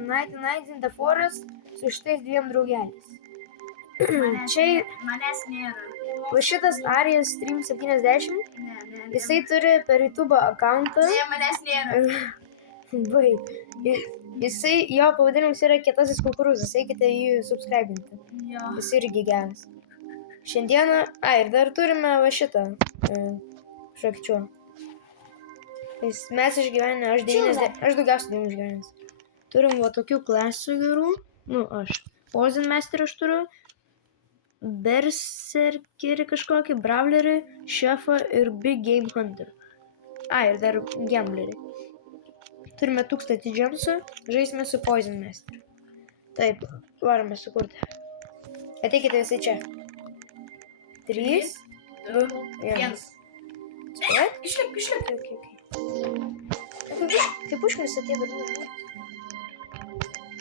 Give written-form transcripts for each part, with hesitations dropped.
Night in the Forest su šitais dviem draugeliais. Čia Manęs nėra. va šitas Arijas Stream 70, jisai turi per YouTube accountą. Ne, manęs nėra. Baig. Jisai, jo pavadinimas yra Kietasis kukurūzas, eikite jį subscribinti. Jo. Jis irgi geras. Šiandieną, ir dar turime va šitą šakčių. Mes išgyvenę, aš daugiausiai 9 išgyvenęs. Turim va tokių klasių gerų, aš. Poison Master aš turiu, Berserkerį kažkokį, Brawlerį, Šefą ir Big Game Hunter. Ir dar Gamblerį. Turime 1000 džemsų, žaisime su Poison Master. Taip, varome sukurti. Ateikite visi čia. 3, 2, 1. Spėjat? Išlip. Kaip užknisa tie berniukai?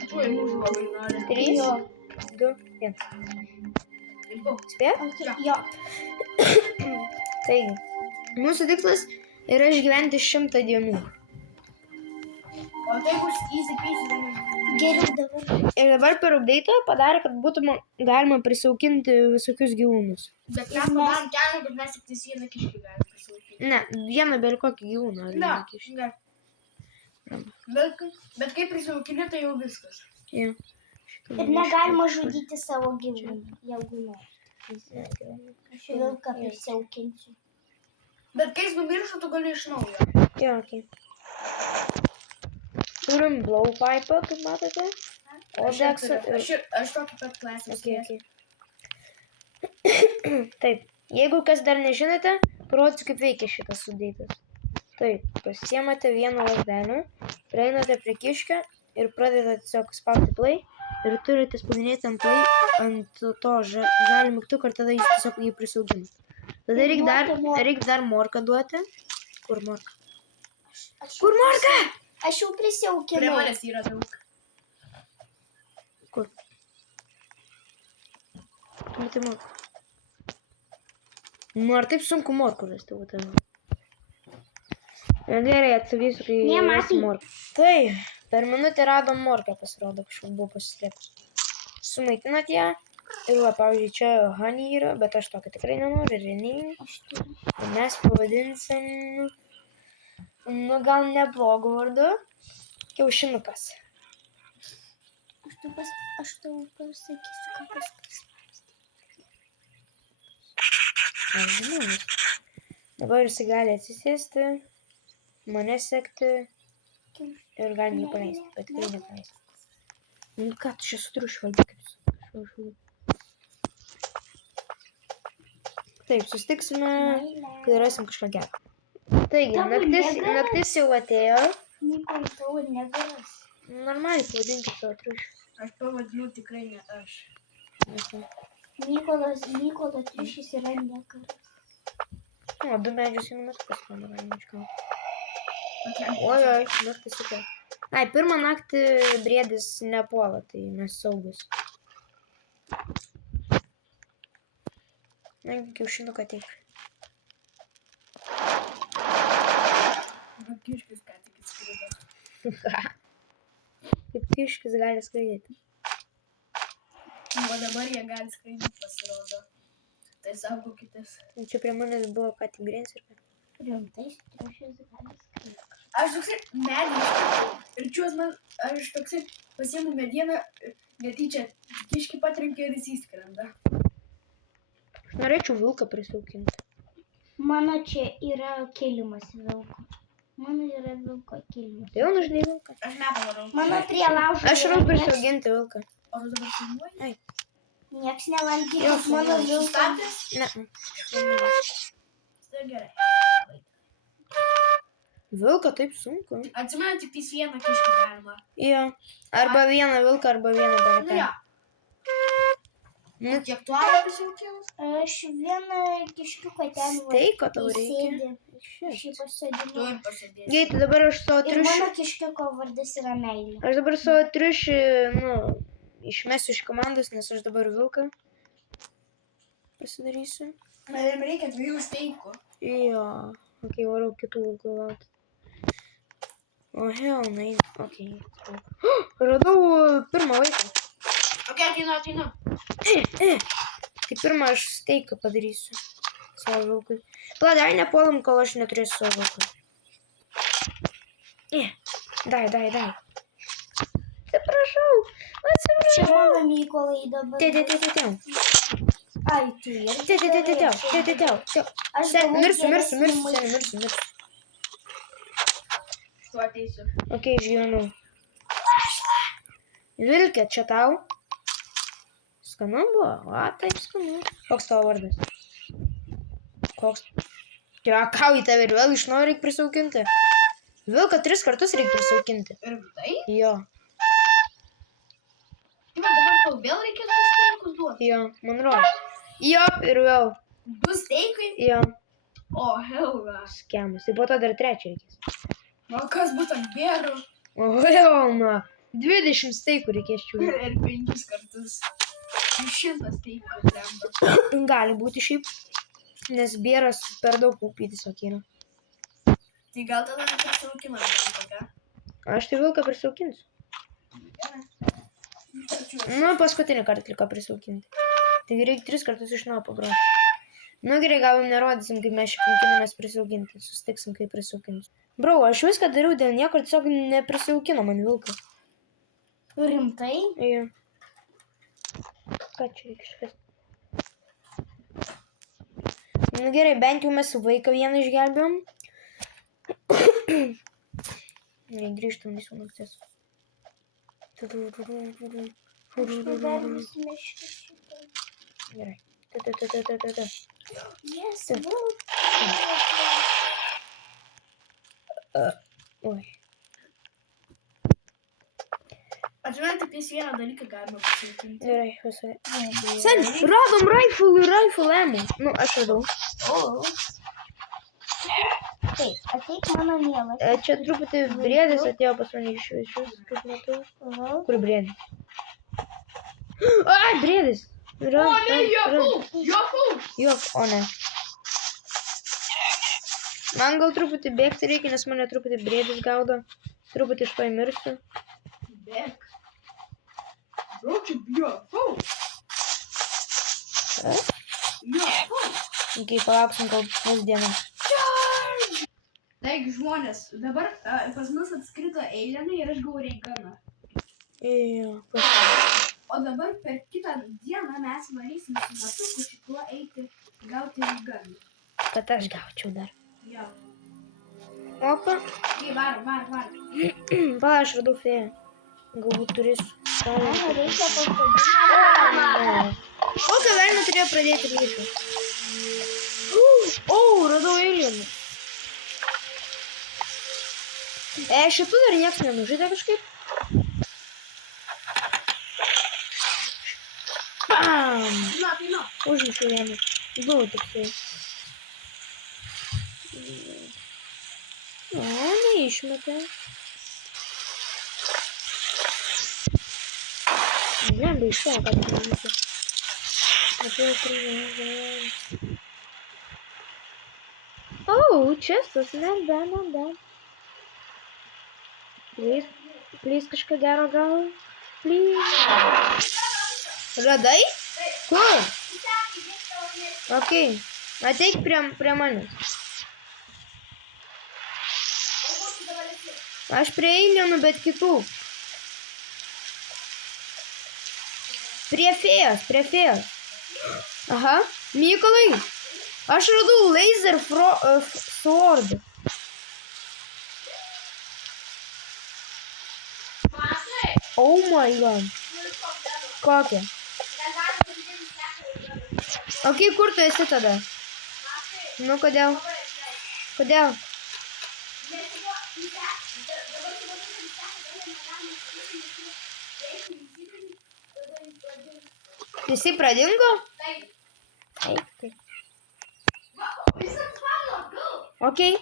Tuoj mūsų labai nori. 3, 2, 1. Spėjat? Jo. Taigi, mūsų tikslas yra išgyventi 100 dienų. O tai bus easy peasy. Geriau dabar. Ir dabar per update'ą padarė, kad būtų galima prisaukinti visokius gyvūnus. Bet mes padarom kelią, bet mes tik tais vieną kiškį galim prisilaikyti. Ne, vieną bet kokį gyvūną. Ne. Bet kai prisilaukini, tai jau viskas. Ja. Ir negalima žudyti savo gyvūnų, jeigu nori. Aš vilką prisiaukinsiu. Bet kai jis numiršta, tu gali iš naujo. Jo, okei. Turim blowpipe, kaip matote. Aš tokį pat klasę. Okay. Taip, jeigu kas dar nežinote, parodysiu, kaip veikia šitas sudėtas. Taip, pasiemate vieną lazdelę, prieinate prie kiškio ir pradedate tiesiog spausti play ir turite spaudinėti ant play ant to žalio mygtuko ir tada jūs tiesiog jį prisauginat. Tada reikia dar morką duoti. Kur morka? Kur morka? Aš jau prisiaukinau. Prie manęs yra daug. Kur? Matai morką. Ar taip sunku morkų rasti? Gerai, atsakysiu, kai rasi morką. Tai, per minutę radom morką, pasirodo, kažkur buvo pasislėpęs. Sumaitinat ją ir va, pavyzdžiui, čia honey yra, bet aš tokio tikrai nenoriu, renėjim. Mes pavadinsim, gal neblogu vardu, kiaušinukas. Aš tau pasakysiu, ką pasakysiu. Dabar jis gali atsisėsti, mane sekti ir gali jį paleisti, bet tikrai nepaleisti. Ką tu čia sutriuši valdykius? Taip, susitiksime, kai rasim kažką gerą. Taigi, naktis jau atėjo. Nikai tavo negaras. Normaliai pavadinkit savo triušius. Aš pavadinu tikrai ne aš. Mykolo triušis yra negaras. O, 2 medžius vienu metu pasirodo, galima. Oi, naktis atėjo. Pirmą naktį briedis nepuola, tai mes saugus. Kiaušinuką teik. Kiškis ką tik atskrido. Kaip kiškis gali skraidyti. O dabar jie gali skraidyti, pasirodo. Tai saugokitės. Čia prie manęs buvo ką tik grins ir ką. Rimtais triušis gali skraidyti. Aš toksai medį ir čiuos man, aš toksai pasiemu medieną, netyčia kiškį patrenkia ir jis įskrenda. Aš norėčiau vilką prisaukinti. Mano čia yra kilimas vilko. Mano yra vilko kilimas. Tai jau nužinai vilką. Aš nepavarau. Mano prie laužo. Aš noriu prisauginti vilką. O tu dabar filmuoji? Nieks nevalgys mano vilką. Stabdės? Ne. Tai gerai. Vilką taip sunku. Atsimenu, tik tais vieną kiškį galima. Jo. Arba vieną vilką, arba vieną baraką. Jo. Kiek tu arba prisijaukinus? Aš vieną kiškiuką ten Steiko tau reikia. Aš jį pasodinu. Tu ir pasėdėsi. Gerai, tai dabar aš savo Ir triušį. mano kiškiuko vardas yra meilė. Aš dabar savo triušį, išmesiu iš komandos, nes aš dabar vilką pasidarysiu. Man reikia 2 steikų. Jo. Ok, varau kitų vilkų gauti. O O, hell, nein. Okei. Radau pirmą vaiką. Ok, ateinu. Tai pirmą aš steiką padarysiu savo vilkui. Pladai, nepuolam, kol aš neturėsiu savo vilkui. Dai. Atsiprašau. Čia mano Mykolai dabar. Tėtė. Ai, tu irgi. Tėtė. Aš Mirsiu. Tu ateisiu. Okei, išgyvenau. Vilkė, čia tau. Skanu buvo? O, taip skanu. Koks tavo vardas? Koks? Ką į tave ir vėl iš naujo reikia prisaukinti? Vilką 3 kartus reikia prisaukinti. Ir tai? Jo. Tai man dabar tau vėl reikės 2 steikus duoti. Jo, man rodos. Jo, ir vėl. 2 steikai? Jo, O, helga. skemas. Tai po to dar 3 reikės. O kas bus ant bėrų? O, Helma. 20 steikų reikės čiūrį. Ir 5 kartus. 100 steikų lemba. Gali būti šiaip. Nes bėras per daug pūpyti tiesiog yra. Tai gal tada neprisaukinam kokią? Aš tai vilką prisaukinsiu. Nu, paskutinį kartą liko prisaukinti. Taigi reikia 3 kartus iš naujo pagroti. Nu gerai, gal jums nerodysim, kaip mes čia kankinamės prisaukinti. Sustiksim, kaip prisaukinsiu. Brau, aš viską dariau dėl nieko, tiesiog neprisiaukino man vilką. Rimtai? Jo. Ką čia reikia kažkas? Nu gerai, bent jau mes vaiką vieną išgelbėjom. Gerai, grįžtam visų nakties. Dar nusimeškiu šitą. Gerai. Ta. Yes, Taip. Oi. Atžvelgiant apie vieną dalyką galima prisaukinti. Gerai, visai. Sen, radom rifle ammo. Nu, aš radau. Taip, ateik mano mielas. Čia truputį briedis atėjo pas mane iš visus, kaip matau. Kur briedis? Ai, briedis! O, ne, juokų! Juok, o ne. Man gal truputį bėgti reikia, nes mane truputį briedis gaudo. Truputį iš to įmirsiu. Bėk. Bro, čia juokų! Juokų! Kai palauksim gal pusdieną. Taigi žmonės, dabar pas mus atskrido eilenai ir aš gavau reiganą. Jo, O dabar per kitą dieną mes varysim su matuku šituo eiti gauti reiganą. kad aš gaučiau dar. Jo. Opa. Tai var. Pala, aš radau fėją. Galbūt turėsiu. Reikia pasodinti. Kokią velnį turėjo pradėti lyti? Radau alienų. Šitų dar nieks nenužydė kažkaip. Bam! Na. Užmušiau jam. Buvo tik tai. O, neišmetė. Žem, baisiau, ką tai daryti. Atėjo kryžiai. Čestas, nebe. Please, kažką gero gal. Please. Radai? Kur? Okei. Ateik prie manęs. Aš prie eilienų, bet kitų. Prie fėjos. Aha. Mykolai. Aš radau laser sword. Oh my god. Kokia? Okei, kur tu esi tada? Nu, kodėl? Jisai pradingo? Taip. Okei.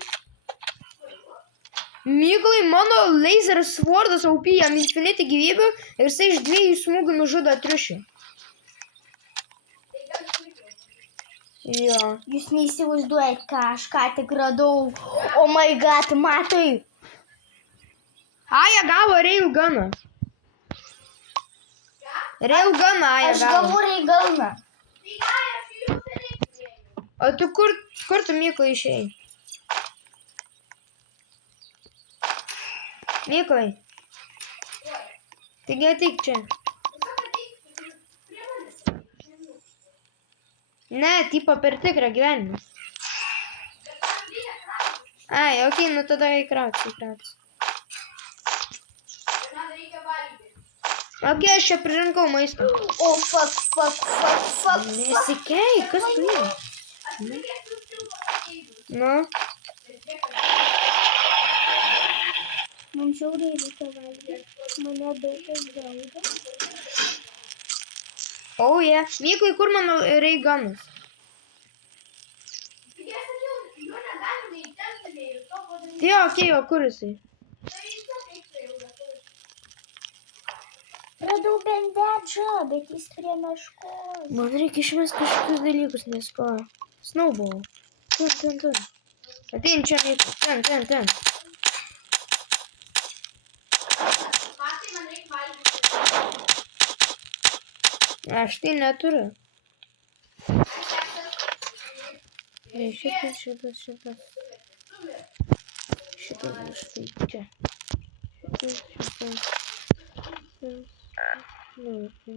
Mykolai, mano laser swordas AUP jam infinity gyvybių ir jisai iš 2 smūgių nužudo triušį. Jo. Jūs neįsivaizduojat, ką aš ką tik radau. Oh my god, matai. Aja gavo Railguną. Railguną Aja Aš gavo. gavau Reigalną. O tu kur tu Mykolai išėjai? Mykolai. Taigi ateik čia. Ne, tipo per tikrą gyvenimą. Ai, okei, nu tada įkrauts. Okei, aš čia pririnkau maistą. O, fuck. Nesikeik, kas tu yra? Nu, Man žiauriai reikia valgyti. Mane daug kas gaudo. oh yeah. Mykolai, kur mano Railgunas? Tai okei, o kur jisai? Radau bendedžą, bet jis prie meškos. Man reikia išmest kažkokius dalykus, neskoju. Snowball. Ten. Atein čia, Mykolai. Ten. Aš tai neturiu. Ne, šitas. Šitas štai čia. Šitas.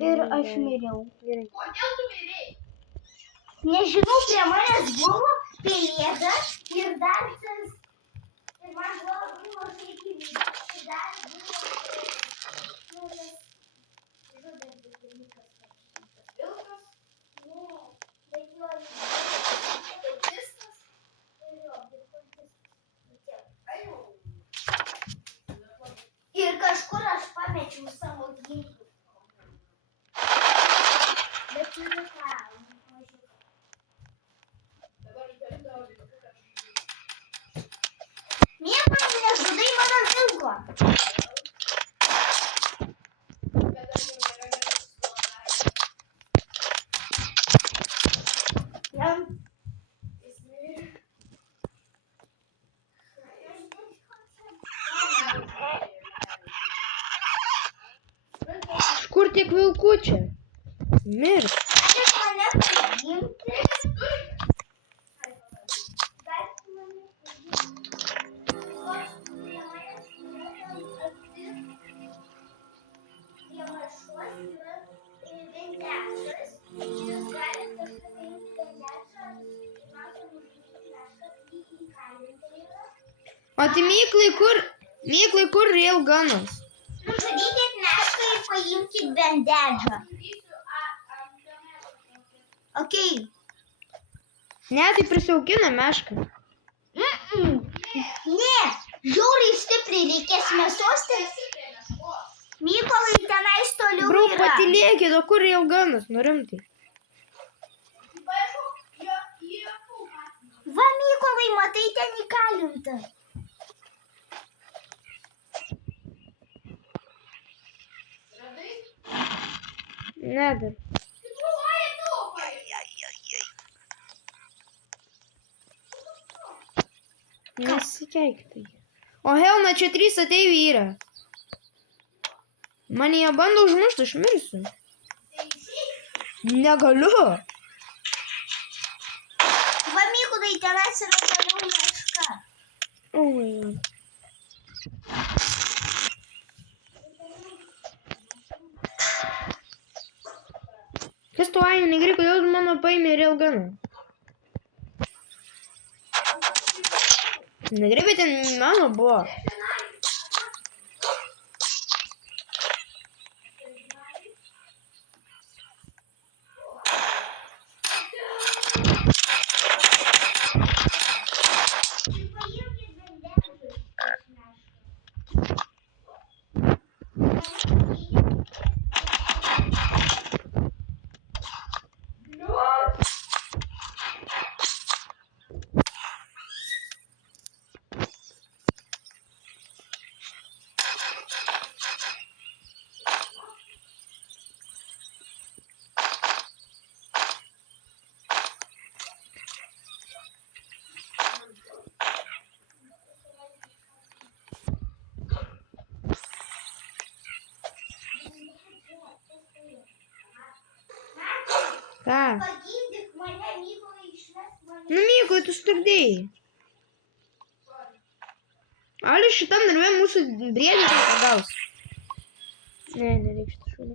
Ir aš miriau. Gerai. Nežinau, prie manęs buvo pelėda ir dar tas. Ir man buvo labai mažai gyvybių. Ir dar buvo žudantis dalykas. Vilkas? Ne, bet jo autistas. Ir kažkur aš pamečiau savo ginklus. Bet turiu ką. Nieko nežudai mano vilko. Kur tiek vilkų čia? Mirk. Gali mane paimti? O tai Mykolai, kur Railgunas? Nužudykit mešką ir paimkit bendedžą. Okei. Ne, tai prisiaugina mešką. Ne, žiauriai stipriai reikės mėsos. Mykolai tenais toliau Brau, yra. patylėkit, o kur Railgunas? Nu rimtai. Va, Mykolai, matai, ten įkalinta. Ne dar. Nesikeik tai. O Helna, čia 3 ateiviai yra. Mane jie bando užmušti, aš mirsiu. Negaliu. Va, Mykolai, tenais yra toliau meška. Oh my god. Kas tu, Aja, negri, kodėl tu mano paėmė Railguną? Negri, bet ten mano buvo. Ką? Pagimdyk mane, Mykolai, išmes mane. Nu, Mykolai, tu stabdėjai. Ali šitam narve mūsų briedį pagaus. Ne, nereikia šitą šūdą.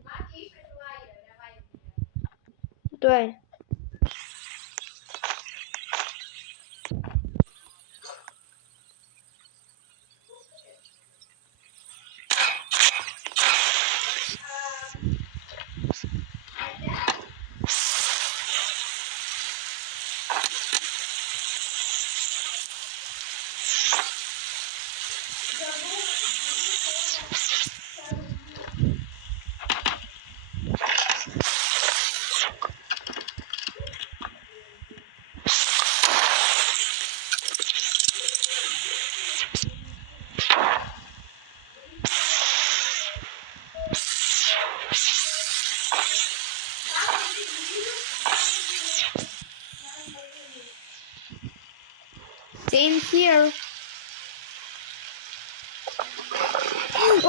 Tuoj. Same here.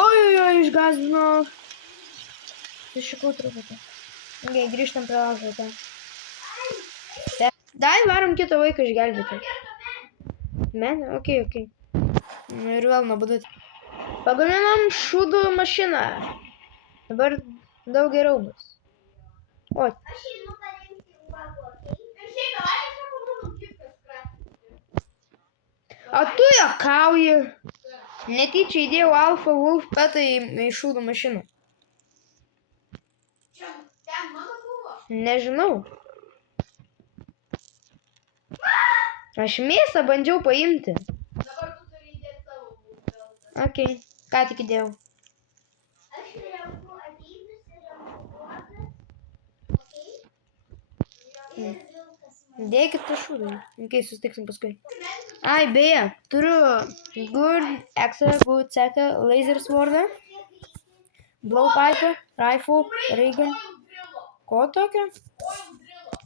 Oi, išgazdino. Iššikau truputį. Gerai, grįžtam prie laužo. Dai, varom kitą vaiką išgelbėti. Men, okei. Ir vėl nabudut. Pagaminom šūdų mašiną. Dabar daug geriau bus. O, Aš einu paremti uogų, okei? a tu juokauji. Netyčia įdėjau Alpha Wolf petą į šūdų mašiną. Ten mano buvo. Nežinau. Aš mėsą bandžiau paimti. Dabar tu turi įdėti savo būdą. Okei, ką tik įdėjau. Aš renku avyvius ir renku uogas, okei? Ir vilkas man. Dėkit tą šūdą, kai susitiksim paskui. Ai, beje, turiu Good Exa, Good Seka, Laser Swordą, Blowpipe, Rifle, Reagan. Ko tokio?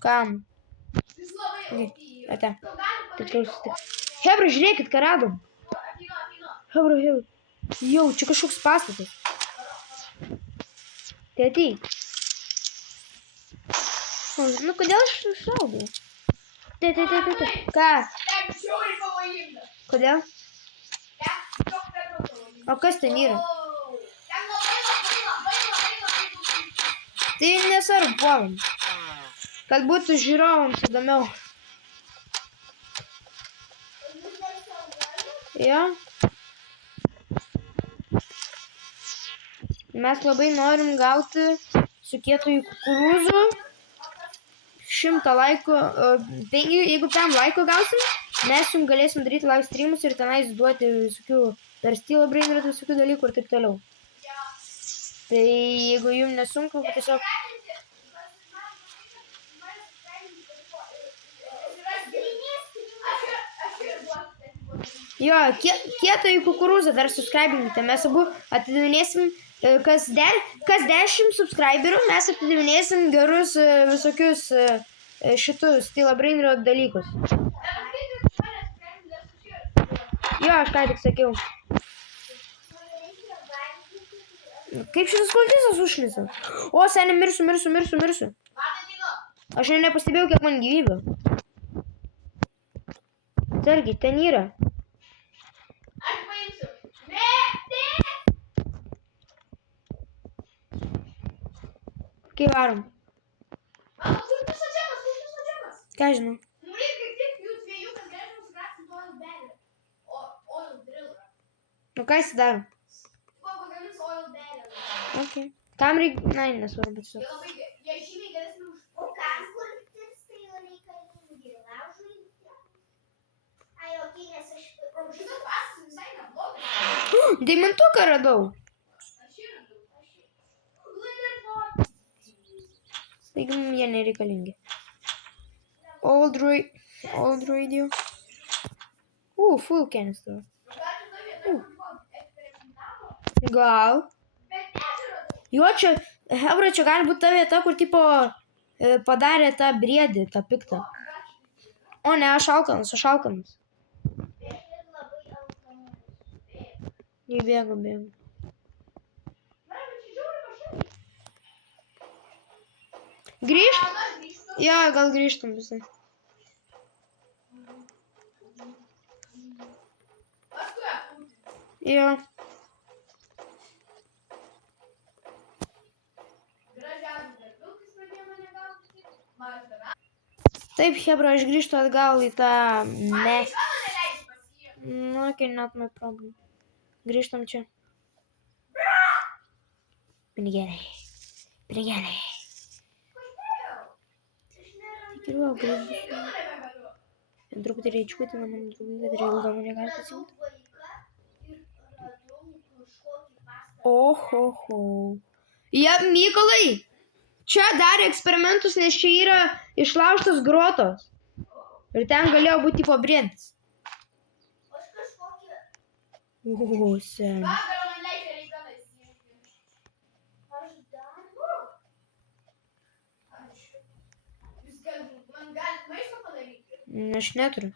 Kam? Jis labai OP. Ate, Tu gali tiksliau susitiksim. Hebra, žiūrėkit, ką radom. Ateinu. Hebra. Jau, čia kažkoks pastatas. Tai ateik. Nu, kodėl aš išaugau? Tai. Ką? Ten žiauriai pavojinga. Kodėl? Ten daug per daug pavojinga. O kas ten yra? Ten labai daug. Tai nesvarbu, puolam. Kad būtų žiūrovams įdomiau. Jūs dar saugojat? Jo. Mes labai norim gauti su kietųjų kukurūzų 100 laikų. Jeigu 5 laikų gausim, mes jums galėsim daryti live streamus ir tenais duoti visokių per Steel Brain ir visokių dalykų ir taip toliau. Tai jeigu jums nesunku, tiesiog... Jo, kietųjų kukurūzą dar subscribinkite. Mes abu atidavinėsim, kas 10 subscriberių, mes atidavinėsim gerus visokius šitus Steel Brain dalykus. Jo, aš ką tik sakiau. Kaip šitas kultisas užlisa? O, seniai, mirsiu. Aš nepastebėjau, kiek man gyvybė. Targi, ten yra. Aš paimsiu. Ne. Kai varom. Kur tu sadžiamas? Ką žinau. Mums reikia tik jų dviejų, kad galėtum sukrasti to oil barrel. Oil driller. Nu, ką jis daro? Tipo, pagamins oil barrel. Ok. Kam reikia... Na, nesvarbu. Jie labai, jie žymiai geresni už... O kam kultistai reikalingi? Laužui? Ai, okei, nes aš... Šitas pasas visai neblogas. Deimantuką radau. Aš ir radau. Taigi jie nereikalingi. Old radio. Full canister. Gal. Jo, čia, Hebra, čia gali būti ta vieta, kur tipo padarė tą briedį, tą piktą. O ne, aš alkanas. Jį bėgu. Grįžt? Jo, gal grįžtam visai. Paskui aprūpinti. Jo. Gražiausias darbiukas pradėjo mane gaudyti. Maždara. Taip, hebra, aš grįžtu atgal į tą mes. Ką mane leidži pasiimti? Nu, okay, not my problem. Grįžtam čia. Pinigėliai. Pinigėliai. Tikriu, grįžtu. Ką mane begaliu? Truputį reičkutina mano draugai, kad ilgą mane gali pasiimti. Ohoho. Ja, Mykolai, čia darė eksperimentus, nes čia yra išlaužtos grotos. Ir ten galėjo būti tipo briedis. Sen. Vakaro man leidžia reikalai įsijungti. Jūs man galite maisto padaryti? Aš neturiu.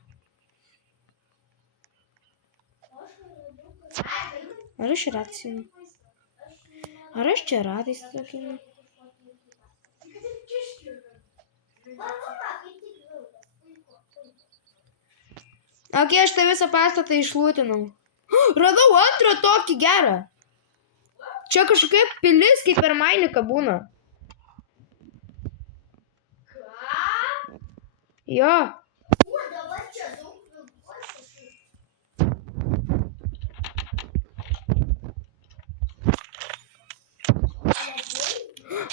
Ar aš ir atsimenu? Ar aš čia ratais tokiame? Ok, aš tą visą pastatą išlūtinau. Radau antrą tokį gerą. Čia kažkokia pilis, kaip per Mainiką būna. Ką? Jo. O, dabar čia daug vilkų.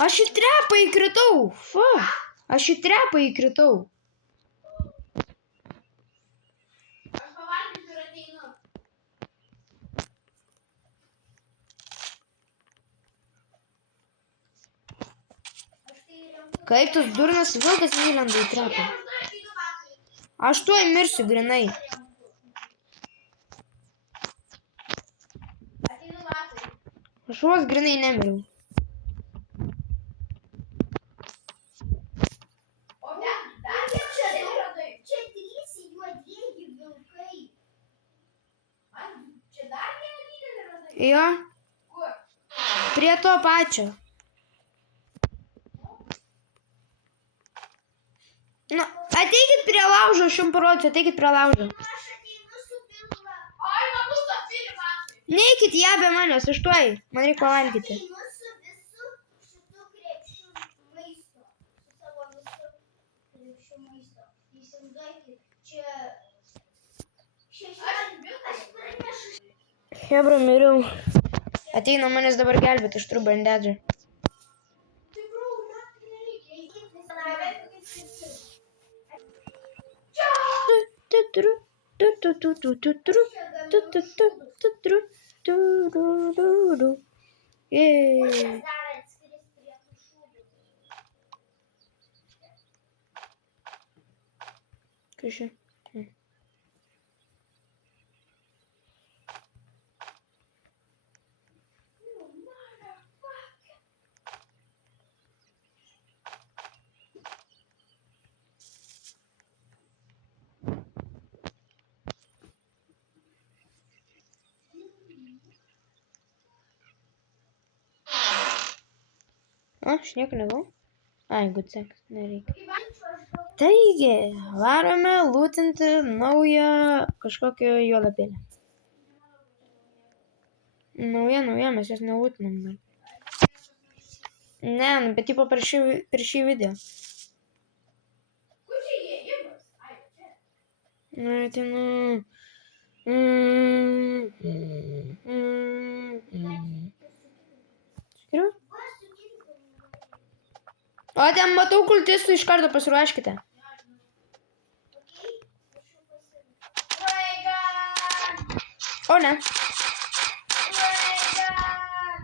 Aš į trepą įkritau. Fuck. Aš į trepą įkritau. Aš pavalgysiu ir ateinu. Kaip tas durnas vilkas neįlenda į trepą. Aš tuoj mirsiu grinai. Ateinu vasarį. Aš vos grinai nemiriau. O ne, dar čia radai. Čia 3 juodieji vilkai. Man čia dar vieną didelį radai. Jo, Kur? prie to pačio. Nu, ateikit prie laužo, aš jums parodysiu, ateikit prie laužo. Aš ateinu su pilva. Oi, man bus to filį vasarį. Neikit ją be manęs, aš tuoj. Man reikia pavalgyti. Ateinu su visu šitu krepšiu maisto. Su savo visu krepšiu maisto. Įsivaizduokit, čia 6. Aš pranešu. Hebra, miriau. Ateina manęs dabar gelbėti, aš turiu bandedžą. Tikrų, net nereikia. Eikit visą laiką. Tuturu, tututututuru, tututututuru, turururu. Jej. Dar atskris prie tų šūdų. Kas čia? O, aš nieko negau. Ai, gutsek, nereikia. Taigi, varome lūtinti naują kažkokią juodapėlę. Nauja, mes jos nelūtinam dar. Ne, nu, bet tipo per šį video. Kur čia įėjimas? Ai, čia. Nu, tai nu... Skiriu? O, ten matau kultistų, iš karto pasiruoškite. Reagan! O, ne. Reagan!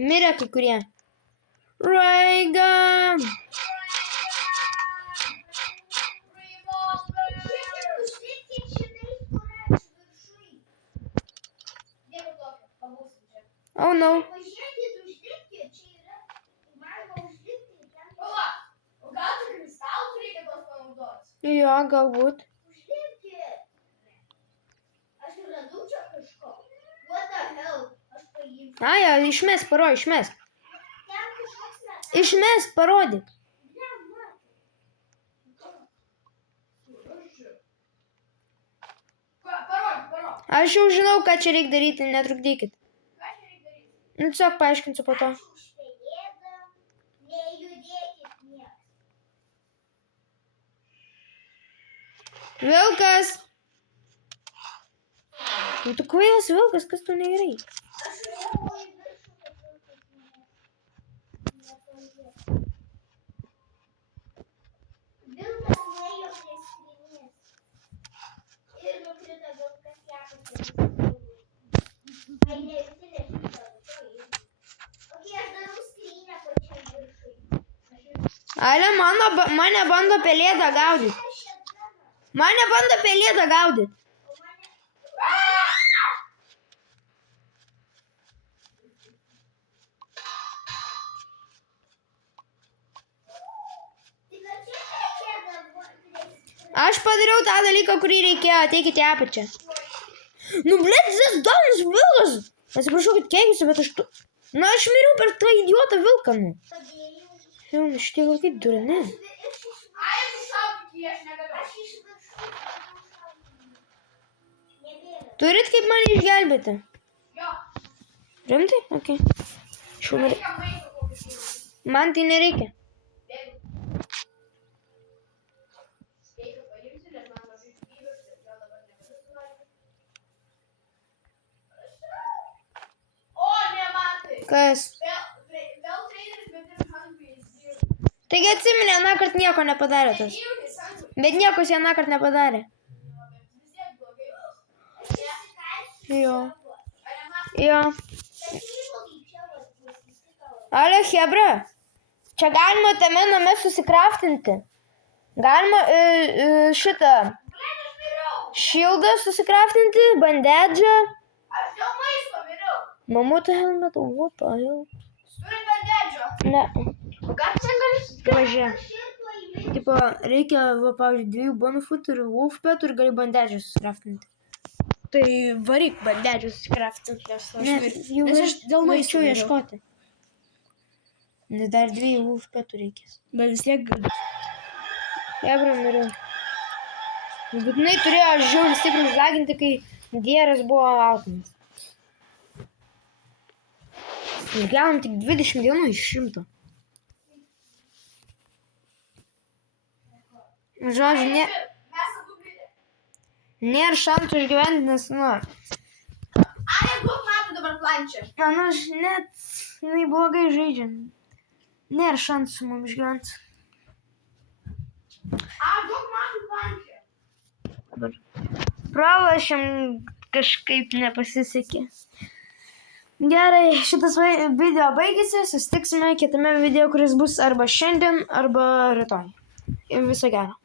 Mirė kai kurie. Reagan! Užlipkit šitais kurėčių viršui. Nieko tokio, pabūsim čia. Oh, no. Pažiūrėkit, užlipkit. Čia yra įmanoma užlipti. Pala, o gal tik kristalus reikia tos panaudoti? Jo, galbūt. Užlipkit. Aš radau čia kažko. What the hell? Aš paimsiu. Ai, išmesk, parodyk, išmesk. Ten kažkoks metalas. Išmesk, parodyk. Ne, matai. Aš jau žinau, ką čia reikia daryti, netrukdykit. Ką čia reikia daryti? Nu, tiesiog paaiškinsiu po to. Ačiū už pelėdą. Nejudėkit niekas. Vilkas! Nu, tu kvailas vilkas, kas tu negerai? Aš užėjau į viršų, kad vilkas nepajėgtų. Vilkas nuėjo prie skrynies. Ir nukrito vilkas ją. Ai, ne, visi nežino, okei, aš darau skrynią pačiam viršui. Ale, mane bando pelėdą gaudyti. Mane bando pelėdą gaudyti. Aš padariau tą dalyką, kurį reikėjo. Ateikite į apačią. Nu, blėt, tas donas vilkas. Atsiprašau, kad keikiuosi, bet aš tu... Na, aš miriau per tą idiotą vilką, nu. Jau, šitie vilkai durni. Ai, tu šaukit, aš negaliu. Turit kaip mane išgelbėti? Jo. Rimtai? Ok. Šiuo Reikia maisto kokį. Man tai nereikia. Bėgu. Spėju paimsiu, nes man mažai gyvybės ir jo dabar nebesusilaikė. O, ne matai. Kas? Vėl treneris, bet ir man pėzdžiu. Taigi atsiminė, anąkart nieko nepadarė tas. Bet nieko jis anąkart nepadarė. Vis tiek blogai. Jo. Jo. Ale, hebra. Čia galima tame name susikraftinti. Galima šitą šildą susikraftinti, bandedžą. Aš dėl maisto miriau. Mamutą helmetą, opa, jau. Turit bandedžio. Ne, O ką čia gali mažia. Tipo, reikia, va, pavyzdžiui, 2 bonufoot ir wolfpet ir gali bandedžą susikraftinti. Tai varyk bandedžių susikraftinti, Ne, jau nes aš dėl maisto verčiau miriau. ieškoti. Nes dar 2 wolfpetų reikės. Bet vis tiek Hebra, miriau. Būtinai turėjo žiauriai stipriai užlaginti, kai dieras buvo alkanas. Išgyvenom tik 20 dienų iš 100. Žodžiu, mes abu bitė. nėra šansų išgyventi, nes, nu, Ai, daug metų dabar plančia. nu, aš net, jinai blogai žaidžia. Nėra šansų mums išgyventi. Daug metų plančia. Pralašėm kažkaip nepasisekė. Gerai, šitas video baigėsi, susitiksime kitame video, kuris bus arba šiandien, arba rytoj. Ir viso gero.